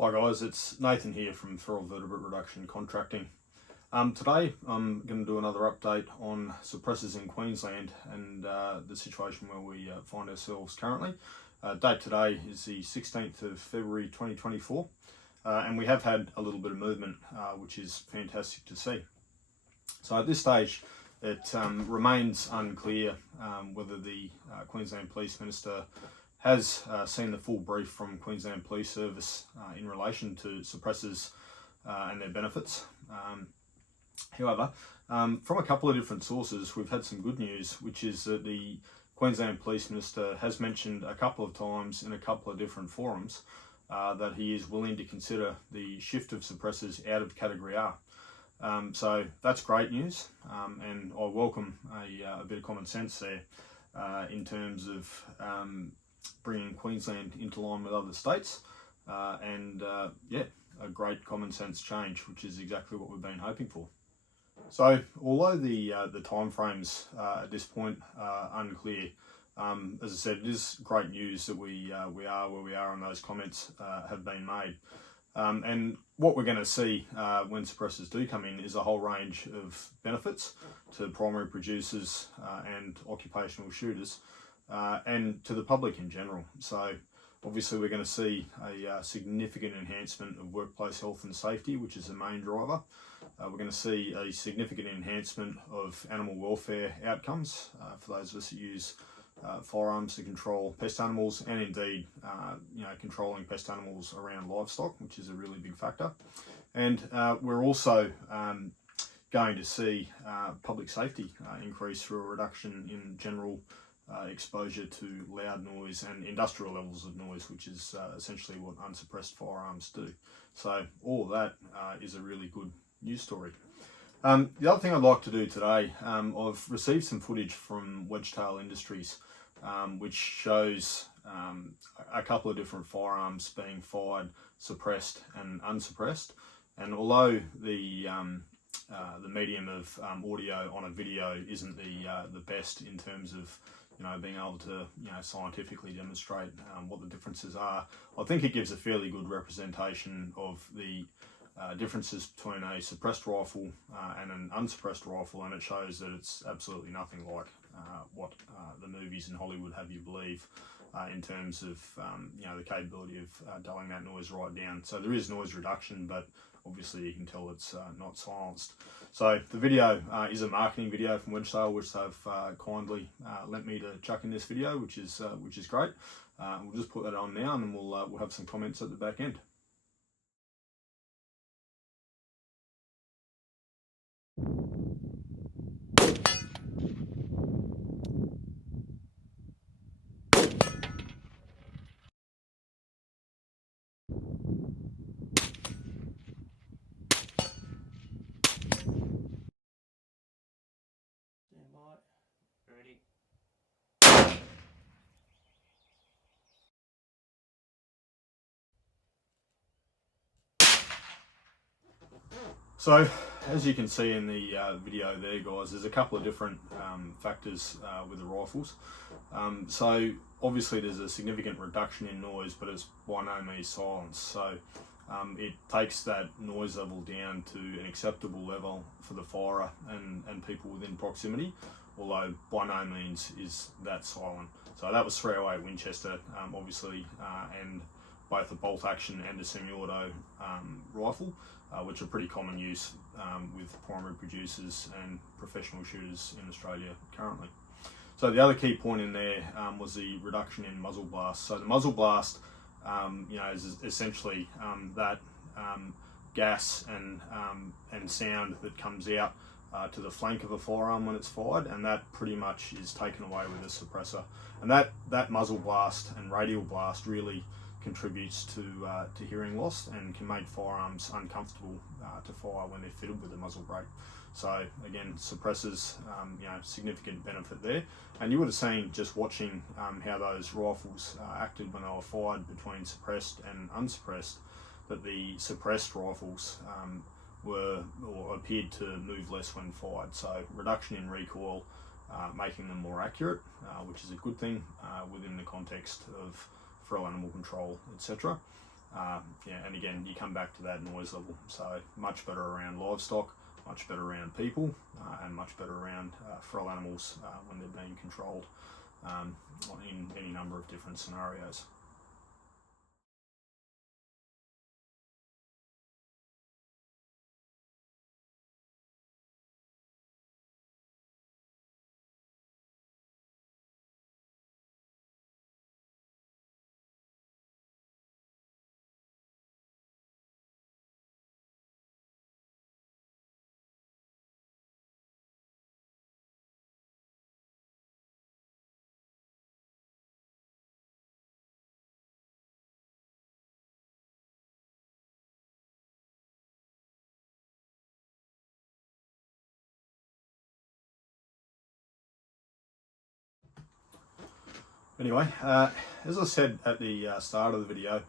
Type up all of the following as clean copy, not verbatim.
Hi guys, it's Nathan here from Feral Vertebrate Reduction Contracting. Today I'm going to do another update on suppressors in Queensland and the situation where we find ourselves currently. Date today is the 16th of February 2024 and we have had a little bit of movement which is fantastic to see. So at this stage it remains unclear whether the Queensland Police Minister has seen the full brief from Queensland Police Service in relation to suppressors and their benefits. However, from a couple of different sources, we've had some good news, which is that the Queensland Police Minister has mentioned a couple of times in a couple of different forums that he is willing to consider the shift of suppressors out of Category R. So that's great news, and I welcome a bit of common sense there in terms of bringing Queensland into line with other states, and a great common sense change, which is exactly what we've been hoping for. So although the timeframes at this point are unclear, as I said, it is great news that we are where we are and those comments have been made. And what we're going to see when suppressors do come in is a whole range of benefits to primary producers and occupational shooters and to the public in general. So obviously we're going to see a significant enhancement of workplace health and safety, which is the main driver. We're going to see a significant enhancement of animal welfare outcomes for those of us who use firearms to control pest animals, and indeed controlling pest animals around livestock, which is a really big factor. And we're also going to see public safety increase through a reduction in general exposure to loud noise and industrial levels of noise, which is essentially what unsuppressed firearms do. So all of that is a really good news story. The other thing I'd like to do today, I've received some footage from Wedgetail Industries which shows a couple of different firearms being fired, suppressed and unsuppressed. And although the medium of audio on a video isn't the best in terms of being able to scientifically demonstrate what the differences are, I think it gives a fairly good representation of the differences between a suppressed rifle and an unsuppressed rifle, and it shows that it's absolutely nothing like what the movies in Hollywood have you believe in terms of the capability of dulling that noise right down. So there is noise reduction, but obviously you can tell it's not silenced. So the video is a marketing video from Wedgetail, which they've kindly lent me to chuck in this video, which is great. We'll just put that on now, and then we'll have some comments at the back end. Ready? So as you can see in the video there, guys, there's a couple of different factors with the rifles. So obviously there's a significant reduction in noise, but it's by no means silence. So it takes that noise level down to an acceptable level for the firer and people within proximity, although by no means is that silent. So that was 308 Winchester, obviously, and both a bolt action and a semi-auto rifle, which are pretty common use with primary producers and professional shooters in Australia currently. So the other key point in there was the reduction in muzzle blast. So the muzzle blast, is essentially that gas and sound that comes out to the flank of a firearm when it's fired, and that pretty much is taken away with a suppressor. And that muzzle blast and radial blast really contributes to hearing loss and can make firearms uncomfortable to fire when they're fitted with a muzzle brake. So again, suppressors, significant benefit there. And you would have seen just watching how those rifles acted when they were fired between suppressed and unsuppressed, that the suppressed rifles were or appeared to move less when fired. So reduction in recoil, making them more accurate, which is a good thing within the context of feral animal control, etc. Yeah, and again, you come back to that noise level. So much better around livestock, much better around people, and much better around feral animals when they're being controlled in any number of different scenarios. Anyway, as I said at the start of the video,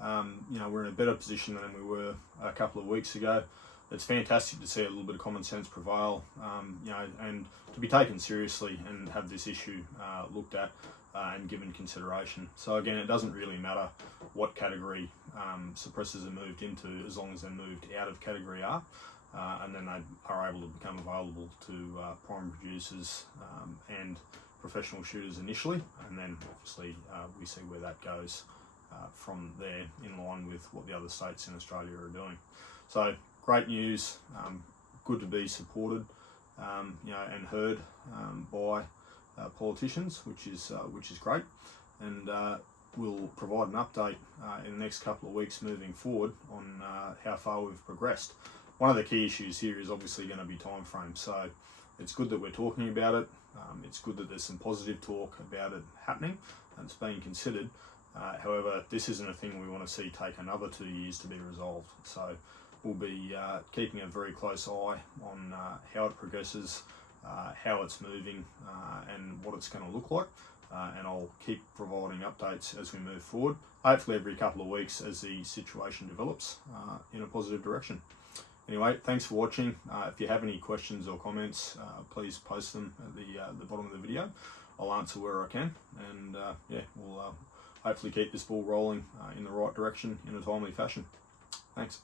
we're in a better position than we were a couple of weeks ago. It's fantastic to see a little bit of common sense prevail, and to be taken seriously and have this issue looked at and given consideration. So again, it doesn't really matter what category suppressors are moved into, as long as they're moved out of category R, and then they are able to become available to prime producers and professional shooters initially, and then obviously we see where that goes from there, in line with what the other states in Australia are doing. So great news, good to be supported, and heard by politicians, which is great, and we'll provide an update in the next couple of weeks moving forward on how far we've progressed. One of the key issues here is obviously going to be time frame. So it's good that we're talking about it. It's good that there's some positive talk about it happening and it's being considered. However, this isn't a thing we want to see take another 2 years to be resolved. So we'll be keeping a very close eye on how it progresses, how it's moving, and what it's going to look like. And I'll keep providing updates as we move forward, hopefully every couple of weeks as the situation develops in a positive direction. Anyway, thanks for watching. If you have any questions or comments, please post them at the bottom of the video. I'll answer where I can, and we'll hopefully keep this ball rolling in the right direction in a timely fashion. Thanks.